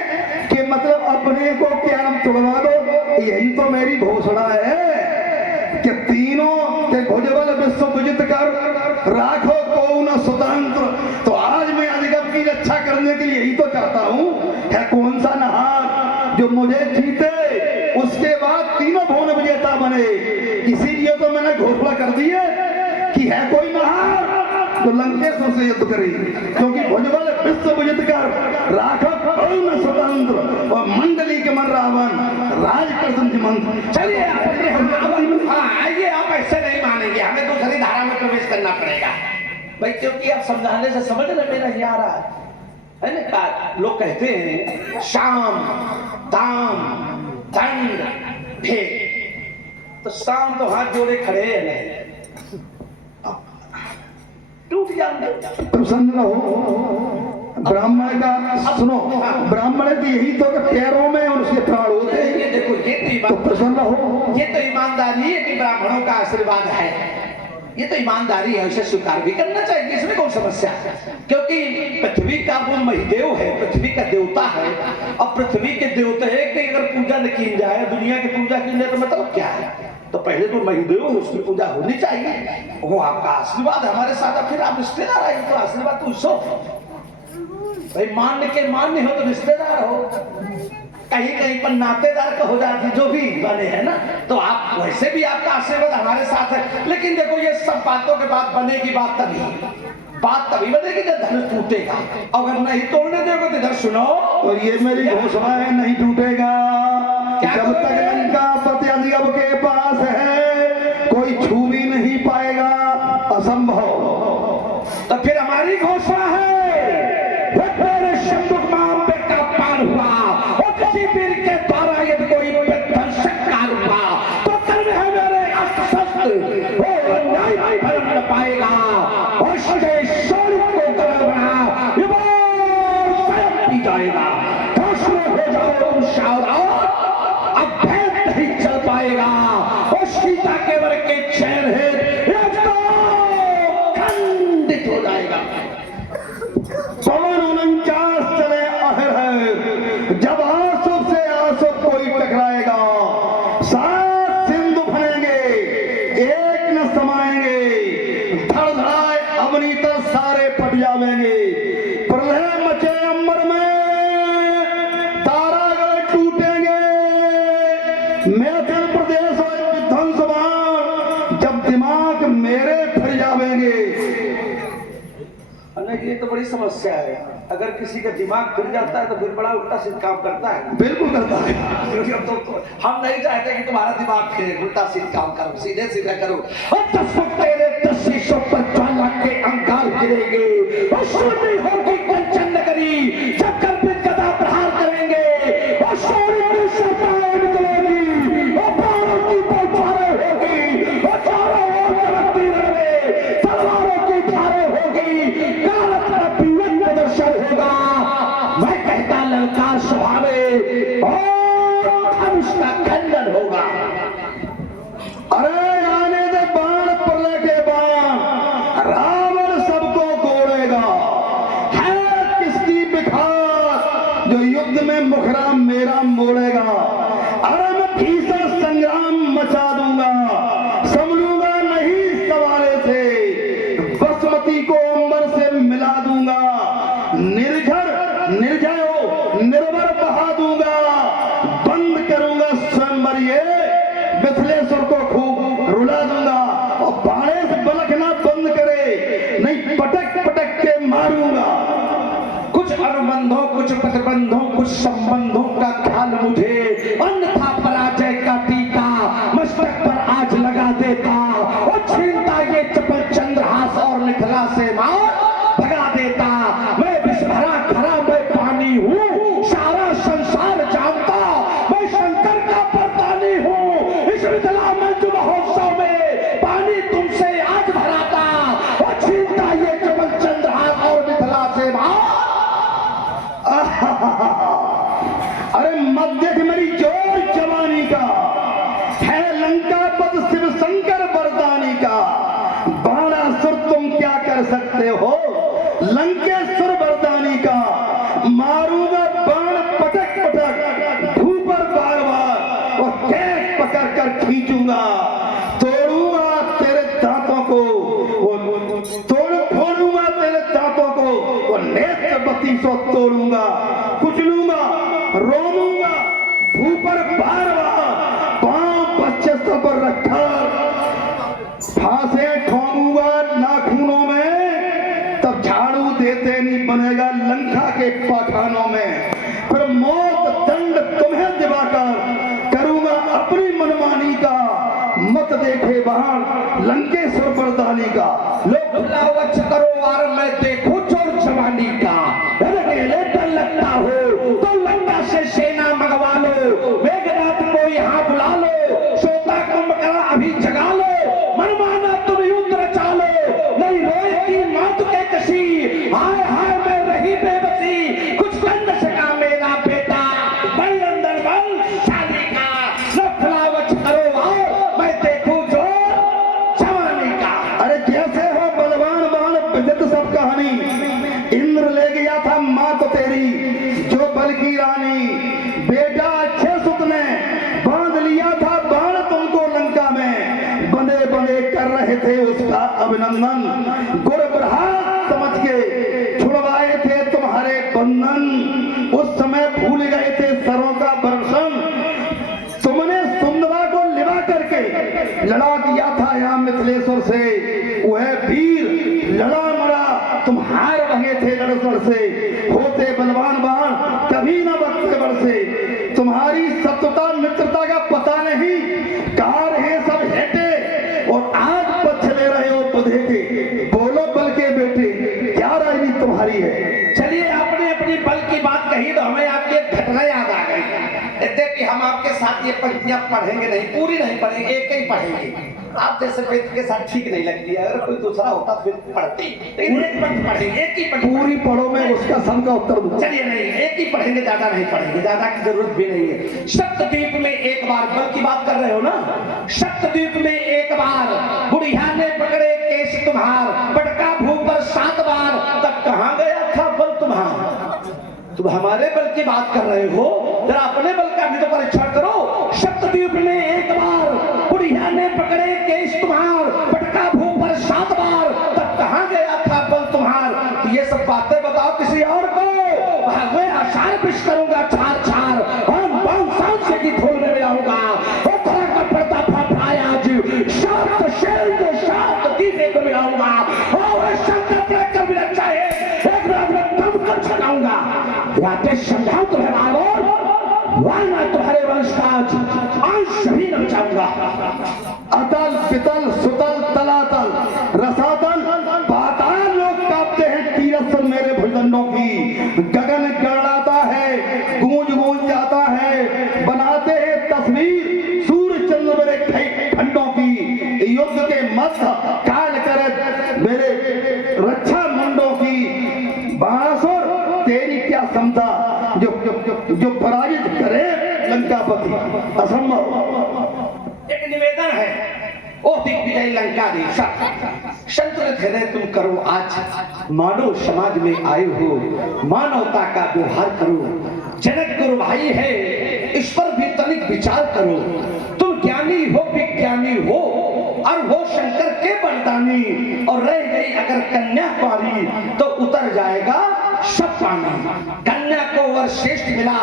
कि मतलब अपने को क्या हम तोड़वा दो, यही तो मेरी घोषणा है कि तीनों के भुजबल विश्व विजित कर राखो को न स्वतंत्र। तो आज मैं अधिगम की रक्षा करने के लिए यही तो चाहता हूँ। है कौन सा नहार जो मुझे जीते, उसके बाद तीनों भुवन विजेता बने। इसीलिए तो मैंने घोषणा कर दी है कि है कोई नहार तो लंकेश्वर से युद्ध करी, क्योंकि भुजबल विश्व विजित कर राघव न स्वतंत्र और मंडली के मन रावण राज कृष्ण मंत्र। चलिए आइए, आप ऐसे नहीं मानेंगे, हमें दूसरी धारा में प्रवेश करना पड़ेगा भाई, क्योंकि आप समझाने से समझ में नहीं आ रहा है ना। लोग कहते हैं शाम दाम दंड भेद, तो शाम तो हाथ जोड़े खड़े हैं नहीं, टूट जाएंगे। प्रसन्न रहो। ब्राह्मण का सुनो, ब्राह्मण की यही तो पैरों में उसके प्राण होते हैं। ये देखो, ये तो प्रसन्न रहो। ये तो ईमानदारी है कि ब्राह्मणों का आशीर्वाद है, ये तो ईमानदारी है, उसे स्वीकार भी करना चाहिए, इसमें कौन समस्या है? क्योंकि पृथ्वी का वो महिदेव है, पृथ्वी का देवता है, और पृथ्वी के देवता है कि अगर पूजा न की जाए, दुनिया की पूजा की जाए तो मतलब क्या है? तो पहले तो महिदेव उसकी पूजा होनी चाहिए, वो आपका आशीर्वाद हमारे साथ, फिर आप रिश्तेदार आए तो आशीर्वाद तो उसो भाई, मान्य के मान्य हो तो रिश्तेदार हो, कहीं कहीं पर नातेदार का हो जाती, जो भी बने हैं ना, तो आप वैसे भी आपका आशीर्वाद हमारे साथ है। लेकिन देखो, ये सब बातों के बाद बनेगी बात तभी बनेगी जब धनुष टूटेगा। अगर नहीं तोड़ने दोगे तो इधर सुनो, और ये मेरी घोषणा है, नहीं टूटेगा। जब तक लंका प्रत्याशियों के पास है कोई छू भी नहीं पाएगा, असंभव। तो फिर हमारी घोषणा है, शंभुक माम पे का पार हुआ और किसी वीर के द्वारा यदि कोई कार हुआ तो कर्म है मेरे अस्त्र शस्त्र, वो अन्याय भरम न पाएगा। और शौर्य को कर्म बना ये स्वयं पी जाएगा। होशियार हो जाओ तुम सावधान, अब भेद नहीं चल पाएगा। और सीता के वर के चैन है खंडित हो जाएगा। पवन 49 चले आहर है, जब आंसू से आंसू कोई टकराएगा, 7 सिंधु फनेंगे, एक न समाएंगे, धड़धड़ाए अवनी तर सारे पट जावेंगे। प्रलय मचे अंबर में, तारागढ़ टूटेंगे, मैथिल प्रदेश और विध्वंसमान जब दिमाग मेरे फिर जावेंगे। ये तो बड़ी समस्या है, अगर किसी का दिमाग फिर जाता है तो फिर बड़ा उल्टा सीधा काम करता है। बिल्कुल करता है। क्योंकि हम नहीं चाहते कि तुम्हारा दिमाग फिरे, उल्टा सीधा काम करो, सीधे सीधे करो। और 10 तेरे 10 शीशों पर ज्वाला के अंगार गिरेंगे, और सोनी होगी कंचन नगरी जब कल्पित गदा प्रहार करेंगे, और सोनी की सरकार निकलेगी, और बाणों की बौछारें होगी, और चारों ओर चमकती रहेंगे तलवारों की धारें होगी। अरे आने दे बाण प्रलय के बाण, रावण सबको कोड़ेगा। है किसकी बिखार जो युद्ध में मुखरा मेरा मोड़ेगा। अरे मैं भीषण संग्राम मचा दूंगा, संभलूंगा नहीं सवाले से, बसमती को अंबर से मिला दूंगा। निर्झर निर्जय निर्भर बहा दूंगा, बंद करूंगा स्वयंवर ये, मिथिलेश्वर को खूब रुला दूंगा। और बाड़े से बलखना बंद करे, नहीं पटक पटक के मारूंगा। कुछ अनुबंधों कुछ प्रतिबंधों कुछ संबंधों का ख्याल मुझे, अन्यथा पराजय का टीका मस्तक पर आज लगा देता। और छीनता ये चपल चंद्रहास और मिथिला से मार भगा देता। मैं विष भरा खरा मैं पानी हूँ, सारा संसार जानता मैं शंकर का परदानी हूँ। इस मिथिला मंजू महोत्सव में पानी तुमसे आज भराता। और छीनता ये चपल चंद्रहास और मिथिला से मार। अरे मत देख मेरी जोर जवानी का, है लंका पद शिव शंकर वरदानी का। बाणासुर तुम क्या कर सकते हो, लंकेश्वर वरदानी का। मारूंगा बाण पटक पटक ऊपर बार बार, और कैच पकड़ कर खींचूंगा। तोड़ूंगा तेरे दांतों को, फोड़ूंगा तेरे दांतों को, और नेत्र बत्ती सो तोड़ूंगा। कुचलूंगा रोऊंगा ऊपर बार बार, पांव बच्चे पर रखकर फांसे ठोंकूंगा नाखूनों में। तब झाड़ू देते नहीं बनेगा लंका के पाखानों में। फिर मौत दंड तुम्हें दिवाकर करूंगा अपनी मनमानी का। मत देखे वहां लंकेश्वर वरदानी का। लोग बुलावच करो और मैं देखूं चोर जवानी का। अकेले डर लगता हो तो लंका से सेना मंगवा लो। मेघनाथ को यहाँ बुला लो, सोता कुंभकर्ण अभी जगा लो। मनमाना तुम युद्ध रचा लो, नहीं रोएगी मौत के कसी। हाय हाय मैं रही बेबसी, कुछ कर न सका मेरा बेटा। बल अंदर बल शादी का, लोग बुलावच करो और मैं देखूं चोर जवानी का। अरे जैसे हो बलवान बाण विदित सब कहानी। इंद्र ले गया था मां तो तेरी जो बल की रानी। बेटा अच्छे सुत ने बांध लिया था बाण तुमको लंका में। बंदे बंदे कर रहे थे उसका अभिनंदन। गुड़ प्रहार समझ के छुड़वाए थे तुम्हारे बंधन। उस समय भूल गए थे सरों का वर्षण। तुमने सुंदरा को लिवा करके लड़ा दिया था यहाँ मिथिलेश्वर से। वह वीर लड़ा मरा, तुम हार रहे थे लड़सड़ से। होते बलवान बाण कभी न बख्शे बरसे। तुम्हारी सत्यता मित्रता का पता नहीं, कहा रहे सब हेटे और आज पक्ष ले रहे हो बधे के। बोलो बल के बेटे क्या राजनीति तुम्हारी है। चलिए आपने अपनी बल की बात कही तो हमें आपकी एक घटना याद आ गई। यद्यपि हम आपके साथ ये पंक्तियां पढ़ेंगे नहीं, पूरी नहीं पढ़ेंगे, एक ही पढ़ेंगे। आप जैसे व्यक्ति के साथ ठीक नहीं लगती है, अगर कोई दूसरा होता तो फिर पढ़ते, लेकिन एक पंक्ति पढ़ेंगे, एक ही पंक्ति पूरी पढ़ो मैं उसका सम का उत्तर दूंगा। चलिए नहीं, एक ही पढ़ेंगे, ज्यादा नहीं पढ़ेंगे, ज्यादा की जरूरत भी नहीं है। सप्तद्वीप में एक बार, बल की बात कर रहे हो ना। सप्तद्वीप में एक बार बुढ़िया ने पकड़े केस तुम्हार, पटका भूप पर 7 बार, तब कहाँ गया था बल तुम्हारा। तुम हमारे बल की बात कर रहे हो, जरा अपने बल का भी तो परीक्षण करो। सप्तद्वीप में एक बार बुढ़िया ने पकड़े केस तुम्हार, पटका भूप पर 7 बार, तब कहाँ गया था बल तुम्हार। तो ये सब बातें बताओ किसी और को। मैं आसार पिश करूंगा छार छार, और बाल साल से की धूल में मिलाऊंगा। का पर्दा फटाया आज शांत शेर को शांत दीने को मिलाऊंगा। और शंकर कर भी अच्छा है, एक बार मैं कम कर छकाऊंगा। याते समझाओ तुम्हें मारो, वरना तुम्हारे वंश का अंश भी न बचाऊंगा। अतल पितल सुतल तलातल रसातल पाताल लोग कांपते हैं तीरथ मेरे भुजंडों की। गगन गड़ाता है, गूंज गूंज जाता है, बनाते हैं तस्वीर सूर्य चंद्र मेरे खंडों की। युद्ध के मध्य काल करे मेरे रक्षा मंडों की। बाणासुर तेरी क्या क्षमता जो पराजित करे लंकापति, असंभव। एक निवेदन है, ओ दिग्विजय लंकाधीश, संतुलित हृदय तुम करो आज। मानव समाज में आए हो, मानवता का व्यवहार करो। जनक गुरु भाई है, इस पर भी तनिक विचार करो। तुम ज्ञानी हो, विज्ञानी हो, और वो शंकर के वरदानी, और रह गई अगर कन्या पारी तो उतर जाएगा सब पानी। कन्या को वर श्रेष्ठ मिला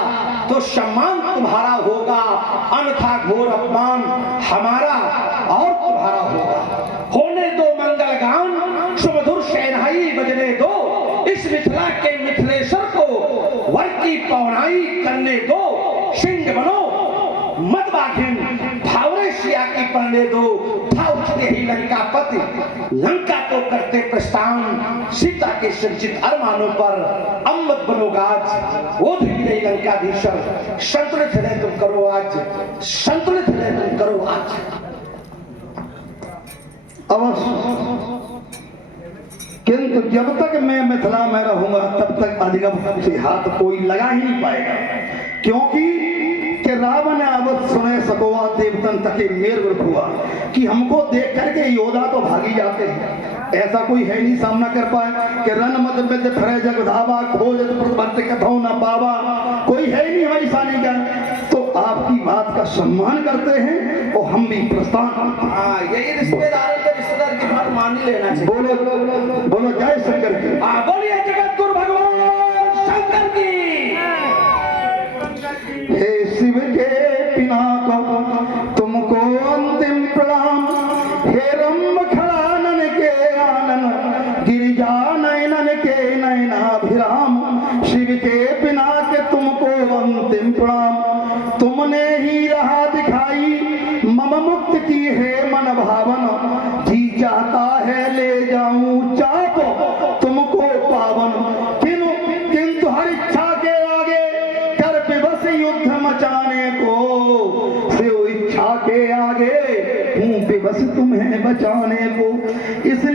तो सम्मान तुम्हारा होगा, अन्यथा घोर अपमान हमारा और तुम्हारा होगा। होने दो मंगल गान, सुमधुर शहनाई बजने दो, इस मिथिला के मिथिलेश्वर को वर की पौनाई करने दो। सिंह बनो मत बाघिन, भावरे सिया की पढ़ने दो। था उठते ही लंकापति, लंका को करते प्रस्थान। सीता के संचित अरमानों पर अमृत बनो गाज। वो दिग्विजय लंकाधीशर, संतुलित हृदय तुम करो आज, संतुलित हृदय तुम करो आज। अवश्य, किंतु जब तक मैं मिथिला में रहूंगा तब तक अधिगम से हाथ कोई लगा ही नहीं पाएगा, क्योंकि कि रावण अवध सुने सकोवा देवतन तके मेर ग्रुप हुआ कि हमको देख करके योद्धा तो भागी जाते हैं, ऐसा कोई है नहीं सामना कर पाए कि रन मत में फरे जग धावा, खोज प्रतिबंध कथो न पावा, कोई है ही नहीं हमारी सानी का। तो आपकी बात का सम्मान करते हैं और हम भी प्रस्थान। यही रिश्तेदार के रिश्तेदार की बात मान ही लेना चाहिए। बोलो बोलो जय शंकर की। बोलिए जगत गुरु भगवान शंकर की। हे शिव के पिनाक तुमको अंतिम प्रणाम, हे रंभ खड़ानन के आनन, गिरिजा नयनन के नयनाभिराम। शिव के पिनाक तुमको अंतिम प्रणाम, तुमने ही राह दिखाई मम मुक्त की है मन भावन। जी चाहता है ले जाऊं चाप तुमको पावन, किंतु हर इच्छा के आगे कर विवश युद्ध मचाने को। शिव इच्छा के आगे हूँ विवश तुम्हें बचाने को। इस